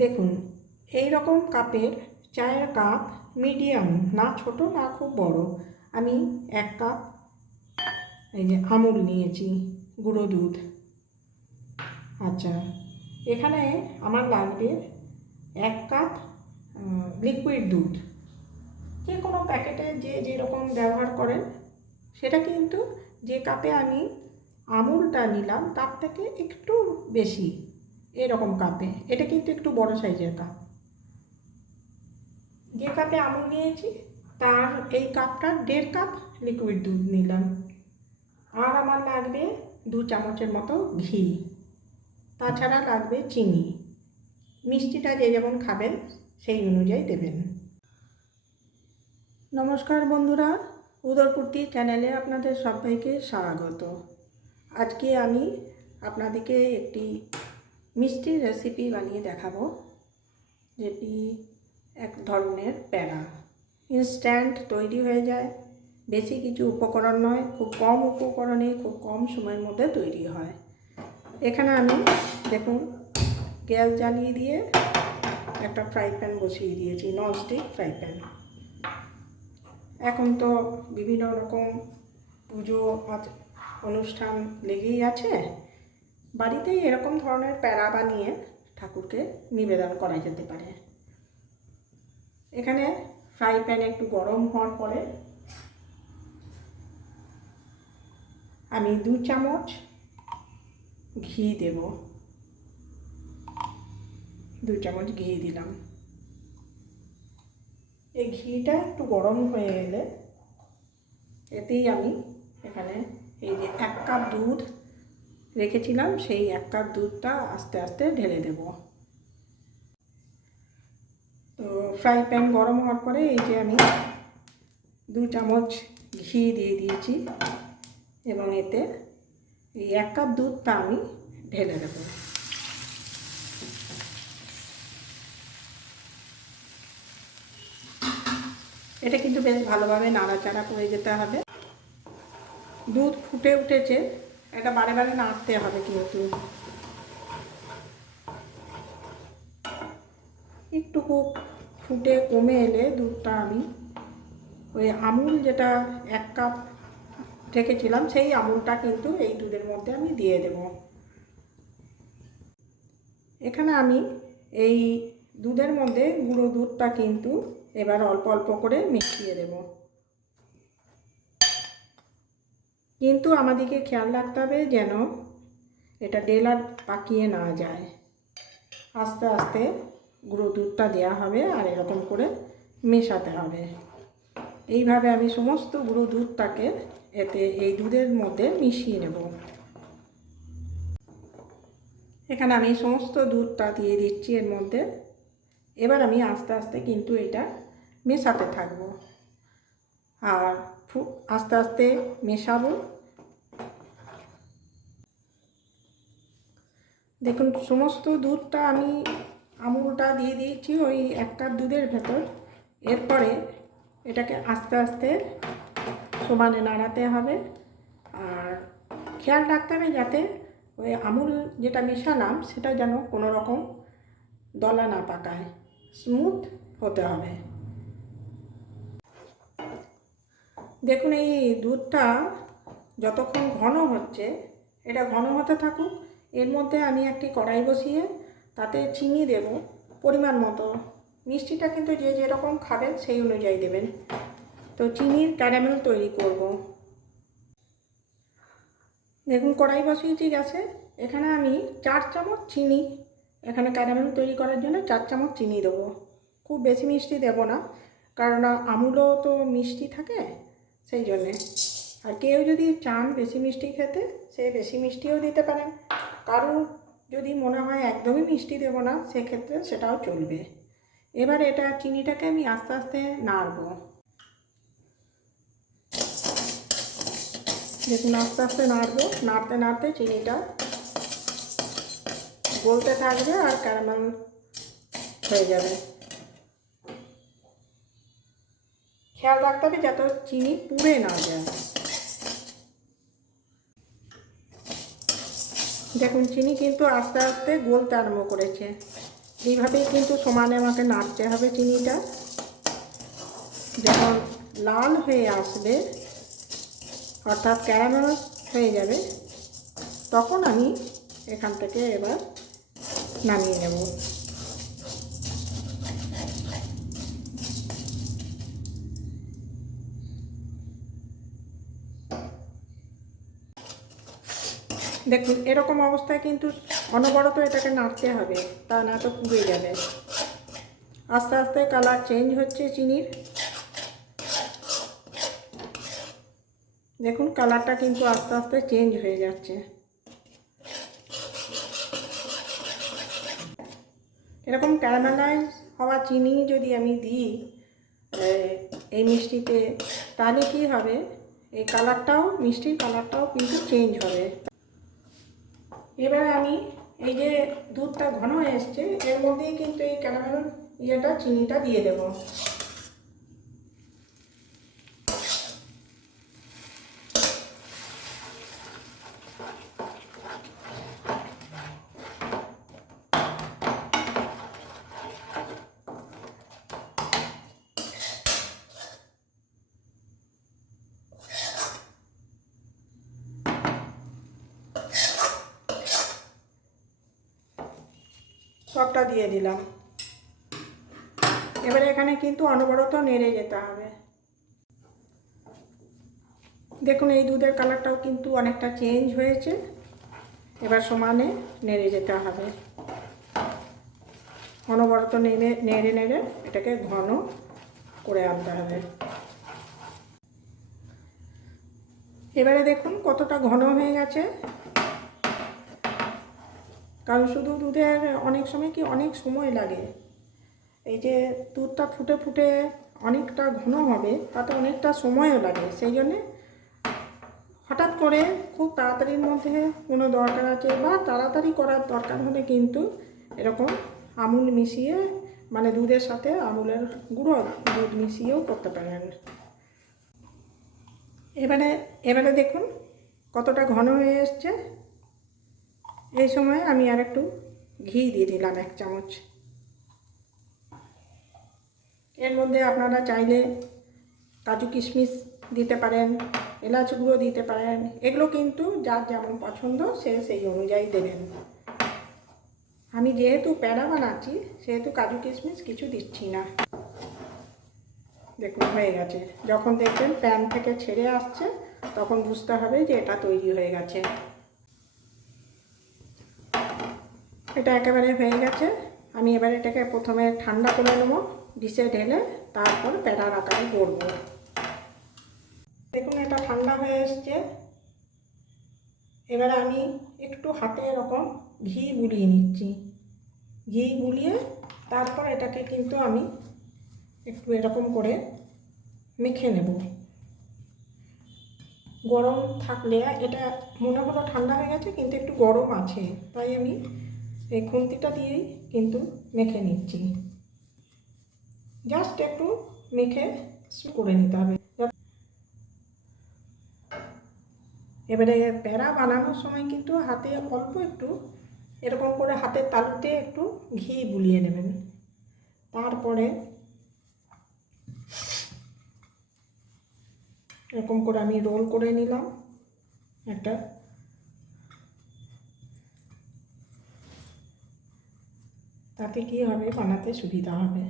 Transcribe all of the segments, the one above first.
দেখুন, এই রকম কাপের চায়ের কাপ, মিডিয়াম, না ছোট না খুব বড়, আমি 1 কাপ এই যে আমুল নিয়েছি, গুঁড়ো দুধ। আচ্ছা, এখানে আমার লাগবে 1 কাপ লিকুইড দুধ। যে কোনো প্যাকেটে যে যেরকম ব্যবহার করেন, সেটা কিন্তু যে কাপে আমি আমুলটা নিলাম তার থেকে একটু বেশি, এরকম কাপে। এটা কিন্তু একটু বড় সাইজের কাপ। যে কাপে আমুল নিয়েছি তার এই কাপটার 1.5 কাপ লিকুইড দুধ নিলাম। আর আমার লাগবে 2 চামচের মতো ঘি। তাছাড়া লাগবে চিনি। মিষ্টিটা যে যেমন খাবেন সেই অনুযায়ী দেবেন। নমস্কার বন্ধুরা, উদরপূর্তি চ্যানেলে আপনাদের সবাইকে স্বাগত। আজকে আমি আপনাদেরকে একটি মিষ্টির রেসিপি বানিয়ে দেখাবো, যেটি এক ধরনের প্যাড়া। ইনস্ট্যান্ট তৈরি হয়ে যায়, বেশি কিছু উপকরণ নয়, খুব কম উপকরণে খুব কম সময়ের মধ্যে তৈরি হয়। এখানে আমি দেখুন গ্যাস জ্বালিয়ে দিয়ে একটা ফ্রাই প্যান বসিয়ে দিয়েছি, ননস্টিক ফ্রাই প্যান। এখন তো বিভিন্ন রকম পুজো অনুষ্ঠান লেগেই আছে, বাড়িতেই এরকম ধরনের প্যাড়া বানিয়ে ঠাকুরকে নিবেদন করা যেতে পারে। এখানে ফ্রাই প্যান একটু গরম হওয়ার পরে আমি 2 চামচ ঘি দেব। 2 চামচ ঘি দিলাম। এই ঘিটা একটু গরম হয়ে এলে এতেই আমি এখানে এই যে 1 কাপ দুধ রেখেছিলাম, সেই 1 কাপ দুধটা আস্তে আস্তে ঢেলে দেব। তো ফ্রাই প্যান গরম হওয়ার পরে এই যে আমি 2 চামচ ঘি দিয়ে দিয়েছি এবং এতে এই 1 কাপ দুধটা আমি ঢেলে দেব। এটা কিন্তু বেশ ভালোভাবে নাড়াচাড়া করে যেতে হবে। দুধ ফুটে উঠেছে, এটা বারে বারে নাড়তে হবে কিন্তু। একটু ফুটে কমে এলে দুধটা আমি ওই আমুল যেটা 1 কাপ রেখেছিলাম সেই আমুলটা কিন্তু এই দুধের মধ্যে আমি দিয়ে দেব। এখানে আমি এই দুধের মধ্যে গুঁড়ো দুধটা কিন্তু এবার অল্প অল্প করে মিশিয়ে দেব। কিন্তু আমাদেরকে খেয়াল রাখতে হবে যেন এটা ডেলা পাকিয়ে না যায়। আস্তে আস্তে গুঁড়ো দুধটা দেওয়া হবে আর এরকম করে মেশাতে হবে। এইভাবে আমি সমস্ত গুঁড়ো দুধটাকে এতে এই দুধের মধ্যে মিশিয়ে নেব। এখানে আমি সমস্ত দুধটা দিয়ে দিচ্ছি এর মধ্যে। এবার আমি আস্তে আস্তে কিন্তু এটা মেশাতে থাকব আর আস্তে আস্তে মেশাবো। দেখুন সমস্ত দুধটা আমি আমুলটা দিয়ে দিয়েছি ওই 1 কাপ দুধের ভেতর। এরপরে এটাকে আস্তে আস্তে সমানে নাড়াতে হবে আর খেয়াল রাখতে হবে যাতে ওই আমুল যেটা মেশালাম সেটা যেন কোনো রকম দলা না পাকায়, স্মুথ হতে হবে। দেখুন এই দুধটা যতক্ষণ ঘন হচ্ছে, এটা ঘন হতে থাকুক। এর মধ্যে আমি একটি কড়াই বসিয়ে তাতে চিনি দেব পরিমাণ মতো। মিষ্টিটা কিন্তু যে যেরকম খাবেন সেই অনুযায়ী দেবেন। তো চিনির ক্যারামেল তৈরি করব। দেখুন কড়াই বসিয়েছি গ্যাসে। এখানে আমি 4 চামচ চিনি, এখানে ক্যারামেল তৈরি করার জন্য 4 চামচ চিনি দেবো। খুব বেশি মিষ্টি দেব না, কারণ আমুলও তো মিষ্টি থাকে, সেই জন্যে। আর কেউ যদি চান বেশি মিষ্টি খেতে, সে বেশি মিষ্টিও দিতে পারেন। কারণ যদি মনে হয় একদমই মিষ্টি দেব না, সেক্ষেত্রে সেটাও চলবে। এবার এটা চিনিটাকে আমি আস্তে আস্তে নাড়ব। দেখুন আস্তে আস্তে নাড়বো, নাড়তে নাড়তে চিনিটা গলতে থাকবে আর ক্যারামেল হয়ে যাবে। খেয়াল রাখতে হবে যাতে চিনি পুড়ে না যায়। দেখুন চিনি কিন্তু আস্তে আস্তে গলতে আরম্ভ করেছে। এইভাবেই কিন্তু সমানে আমাকে নাড়তে হবে চিনিটা। যখন লাল হয়ে আসবে অর্থাৎ ক্যারামেল হয়ে যাবে, তখন আমি এখান থেকে এবার নামিয়ে নেব। দেখুন এরকম অবস্থায় কিন্তু অনবরত এটাকে নাড়তে হবে, তা না তো পুড়ে যাবে। আস্তে আস্তে কালার চেঞ্জ হচ্ছে চিনির। দেখুন কালারটা কিন্তু আস্তে আস্তে চেঞ্জ হয়ে যাচ্ছে। এরকম ক্যারামেলাইজ হওয়া চিনি যদি আমি দিই এই মিষ্টিতে, তাহলে কী হবে, এই কালারটাও, মিষ্টির কালারটাও কিন্তু চেঞ্জ হবে। এবারে আমি এই যে দুধটা ঘন হয়ে এসছে, এর মধ্যেই কিন্তু এই ক্যারামেল চিনিটা দিয়ে দেব। সবটা দিয়ে দিলাম। এবারে এখানে কিন্তু অনবরত নেড়ে যেতে হবে। দেখুন এই দুধের কালারটাও কিন্তু অনেকটা চেঞ্জ হয়েছে। এবার সমানে নেড়ে যেতে হবে, অনবরত নেড়ে নেড়ে এটাকে ঘন করে আনতে হবে। এবারে দেখুন কতটা ঘন হয়ে গেছে। কারণ শুধু দুধের অনেক সময় কি অনেক সময় লাগে, এই যে দুধটা ফুটে ফুটে অনেকটা ঘন হবে, তাতে অনেকটা সময়ও লাগে। সেই জন্যে হঠাৎ করে খুব তাড়াতাড়ির মধ্যে কোনো দরকার আছে বা তাড়াতাড়ি করার দরকার হলে কিন্তু এরকম আমুল মিশিয়ে, মানে দুধের সাথে আমুলের গুঁড়ো দুধ মিশিয়েও করতে পারেন। এবারে দেখুন কতটা ঘন হয়ে এসছে। এই সময় আমি আর একটু ঘি দিয়ে দিলাম 1 চামচ। এর মধ্যে আপনারা চাইলে কাজু কিশমিশ দিতে পারেন, এলাচ গুঁড়ো দিতে পারেন। এগুলো কিন্তু যার যেমন পছন্দ সে সেই অনুযায়ী দেবেন। আমি যেহেতু প্যাড়া বানাচ্ছি সেহেতু কাজু কিশমিশ কিছু দিচ্ছি না। দেখুন হয়ে গেছে। যখন দেখবেন প্যান থেকে ছেড়ে আসছে তখন বুঝতে হবে যে এটা তৈরি হয়ে গেছে। এটা একেবারে হয়ে গেছে। আমি এবার এটাকে প্রথমে ঠান্ডা করে নেব, ডিশে ঢেলে তারপর প্যাড়ার আকারে গড়ব। দেখুন এটা ঠান্ডা হয়ে এসছে। এবারে আমি একটু হাতে এরকম ঘি বুলিয়ে নিচ্ছি। ঘি বুলিয়ে তারপর এটাকে কিন্তু আমি একটু এরকম করে মেখে নেব। গরম থাকলে এটা মনে হলো ঠান্ডা হয়ে গেছে, কিন্তু একটু গরম আছে, তাই আমি এই খুন্তিটা দিয়েই কিন্তু মেখে নিচ্ছি। জাস্ট একটু মেখে করে নিতে হবে। এবারে প্যাড়া বানানোর সময় কিন্তু হাতে অল্প একটু এরকম করে হাতের তালুতে একটু ঘি বুলিয়ে নেবেন। তারপরে এরকম করে আমি রোল করে নিলাম একটা। তাতে কি হবে, বানাতে সুবিধা হবে।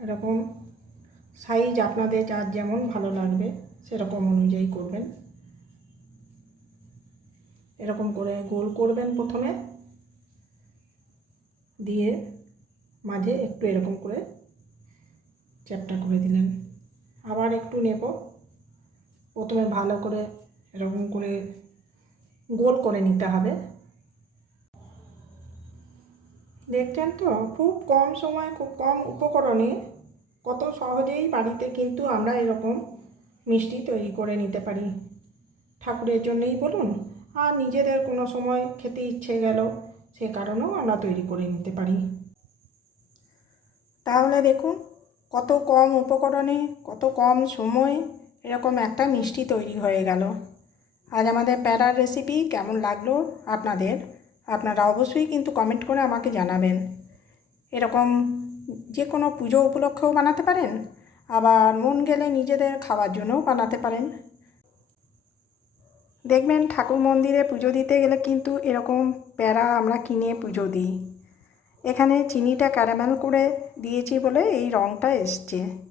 এরকম সাইজ আপনাদের যার যেমন ভালো লাগবে সেরকম অনুযায়ী করবেন। এরকম করে গোল করবেন প্রথমে, দিয়ে মাঝে একটু এরকম করে চ্যাপটা করে দিলেন। আবার একটু নেব, প্রথমে ভালো করে এরকম করে গোল করে নিতে হবে। দেখছেন তো, খুব কম সময়, খুব কম উপকরণে কত সহজেই বাড়িতে কিন্তু আমরা এরকম মিষ্টি তৈরি করে নিতে পারি। ঠাকুরের জন্যই বলুন, আর নিজেদের কোনো সময় খেতে ইচ্ছে গেল, সে কারণেও আমরা তৈরি করে নিতে পারি। তাহলে দেখুন কত কম উপকরণে, কত কম সময় এরকম একটা মিষ্টি তৈরি হয়ে গেল। আজ আমাদের প্যাড়ার রেসিপি কেমন লাগলো আপনাদের আপনারা অবশ্যই কিন্তু কমেন্ট করে আমাকে জানাবেন। এরকম যে কোনো পুজো উপলক্ষেও বানাতে পারেন, আবার মন গেলে নিজেদের খাওয়ার জন্যও বানাতে পারেন। দেখবেন ঠাকুর মন্দিরে পুজো দিতে গেলে কিন্তু এরকম প্যারা আমরা কিনে পুজো দিই। এখানে চিনিটা ক্যারামেল করে দিয়েছি বলে এই রঙটা এসছে।